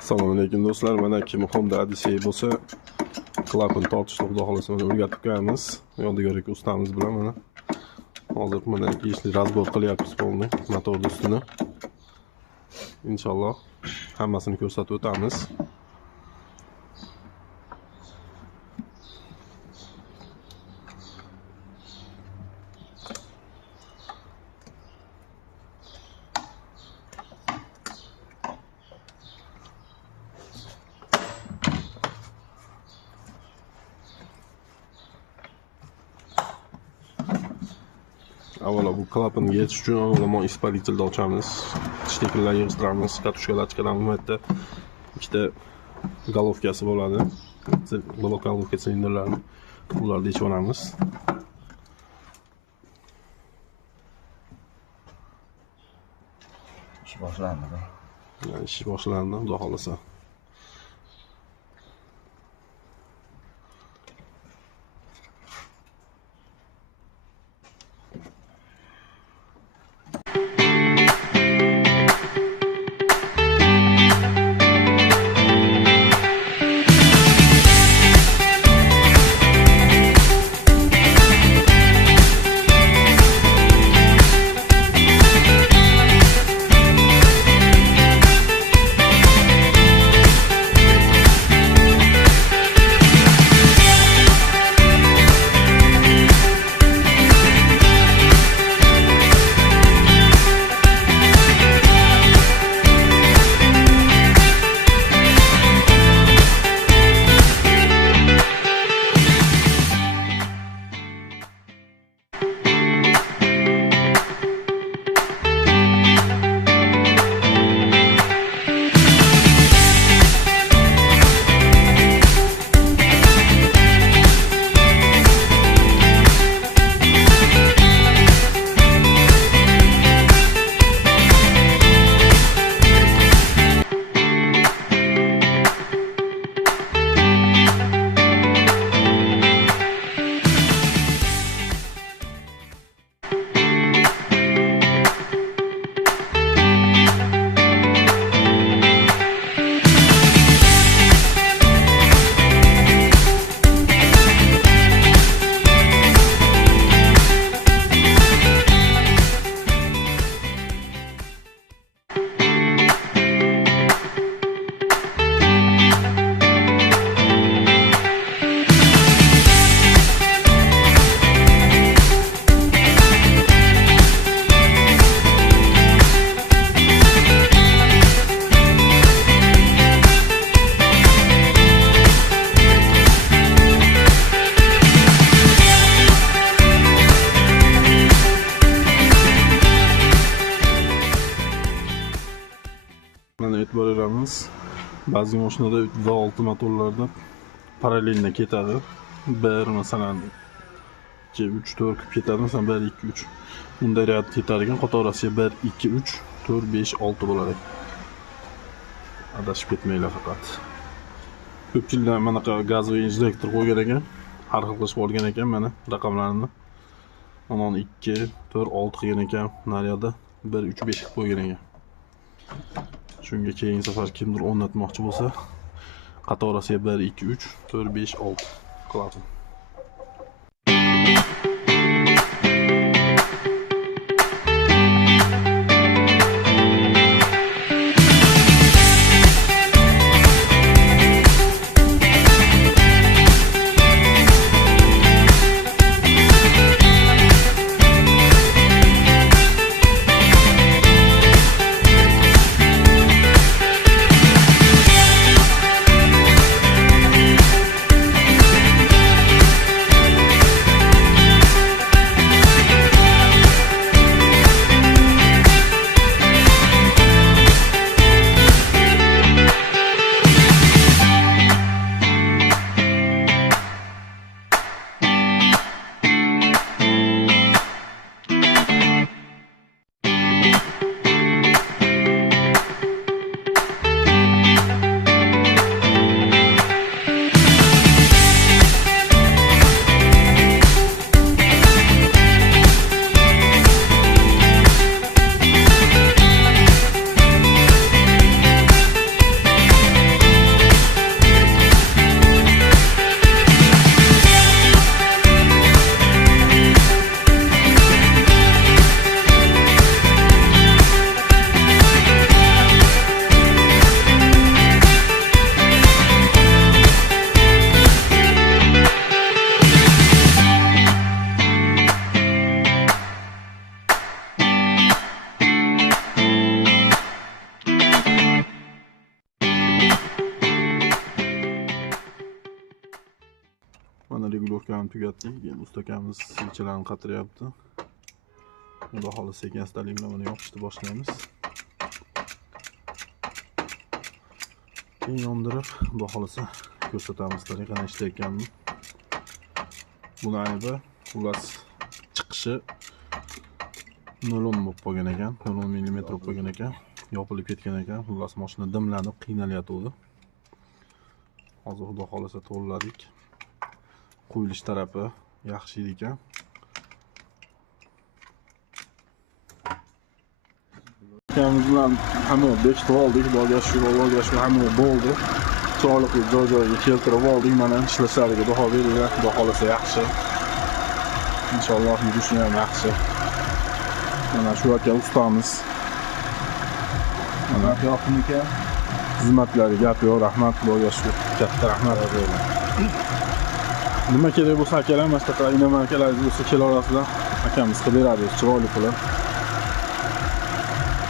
Assalomu alaykum do'stlar. Mana kim Honda Odyssey bo'lsa, klapan tortishni xudo xolasa mana o'rgatib qo'yamiz. Yodgorlik ustamiz bilan mana hozir mana ishni razbor qilyapmiz bo'ldi motorning ustini. Inshaalloh hammasini ko'rsatib o'tamiz. Avvalo bu klapanni yechish uchun avvalo испарительni ochamiz. Shtekillarni yig'ishtiramiz, katushkalar chiqaramiz. Bu yerda ikkita golovkasi bo'ladi. Blok golovka silindrlarni ularni yechib olamiz. Ish boshlandi. Ish boshlandi, xudo xolasa. Mana e'tibor beramiz. Ba'zi mashinada V6 motorlarda parallelda ketadi. Bir masalan 2 3 4 ketadi, masalan 1 2 3. Bunda rad ketar ekan, qatorasiga 1 2 3 4 5 6 bo'ladi. Adashib ketmanglar faqat. Ko'pchiliklar mana gazli injektor qo'ygan ekan, har xil qilib olgan ekan mana raqamlarini. Mana 2 4 6 qilgan ekan, naryoqda 1 3 5 qilib qo'ygan ekan. Shunga keyingi safar kimdir o'rnatmoqchi bo'lsa, qatorasiga 1 2 3 4 5 6 klapan. blokkani tugatdik. Endi ustakamiz silchalarni qatiryapti. Xudo xohlasa sekin-astalik bilan buni yopishni boshlaymiz. Keyin yondirib, xudo xohlasa ko'rsatamiz sizlarga qanday ishlayotganini. Buni aybi, xullas chiqishi 0.10 bo'lib qolgan ekan, 0.10 mm bo'lib qolgan ekan, yopilib ketgan ekan. Xullas mashina dimlanib, qiynalyapti. Hozir xudo xohlasa to'g'riladik. Qo'yilish tarafi yaxshi ekan. Akamiz bilan hamma bekitib oldik, bagajni hamma bo'ldi. Chiroyli joy-joyiga keltirib oldik. Mana ishlashlariga duo beringlar, xudo xohlasa yaxshi. Inshaalloh yurishi ham yaxshi. Mana shu aka ustamiz. Mana yoqimli xizmatlariga gap yo'q, rahmat bagajga. Katta rahmat berdim. Nima kerak bo'lsa akalar, mana shunaqa inamarkalar bo'lsa kela olasizlar. Akamiz qilib beradi, chiroyli qilib.